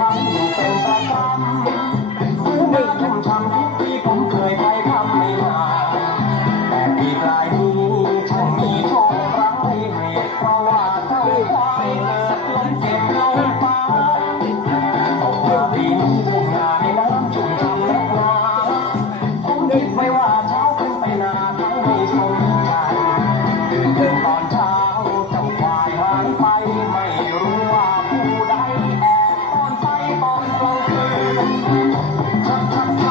让你更难忘 Thank you.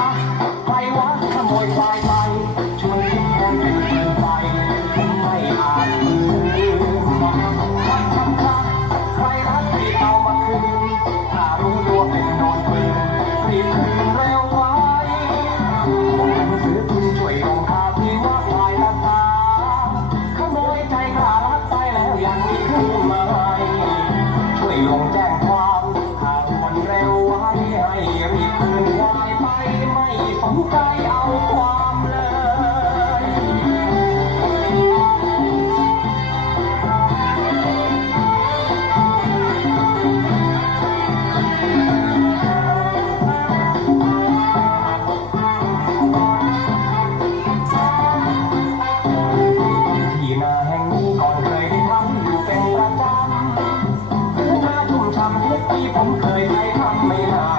ผมเคยใช้ทำไม่ได้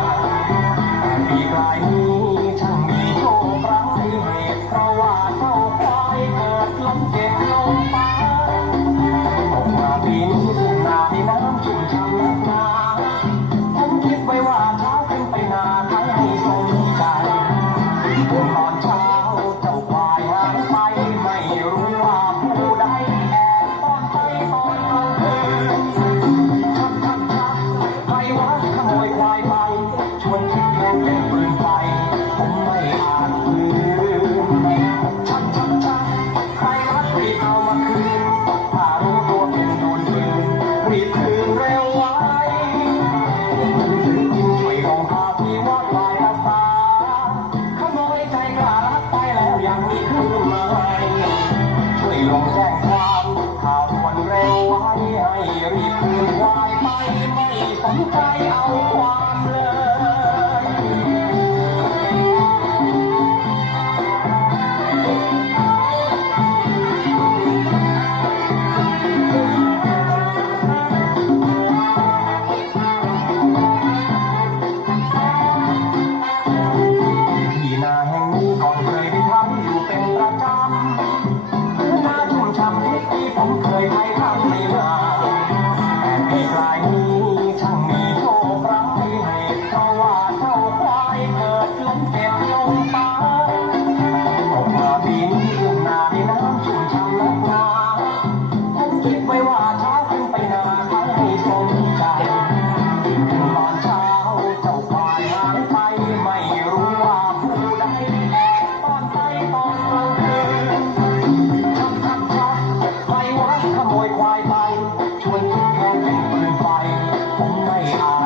แต่ปีกลาย ลงแจ้งความข่าววันเร็วไว้ให้รีบคืนควายไปไม่สนใจเอาความเลย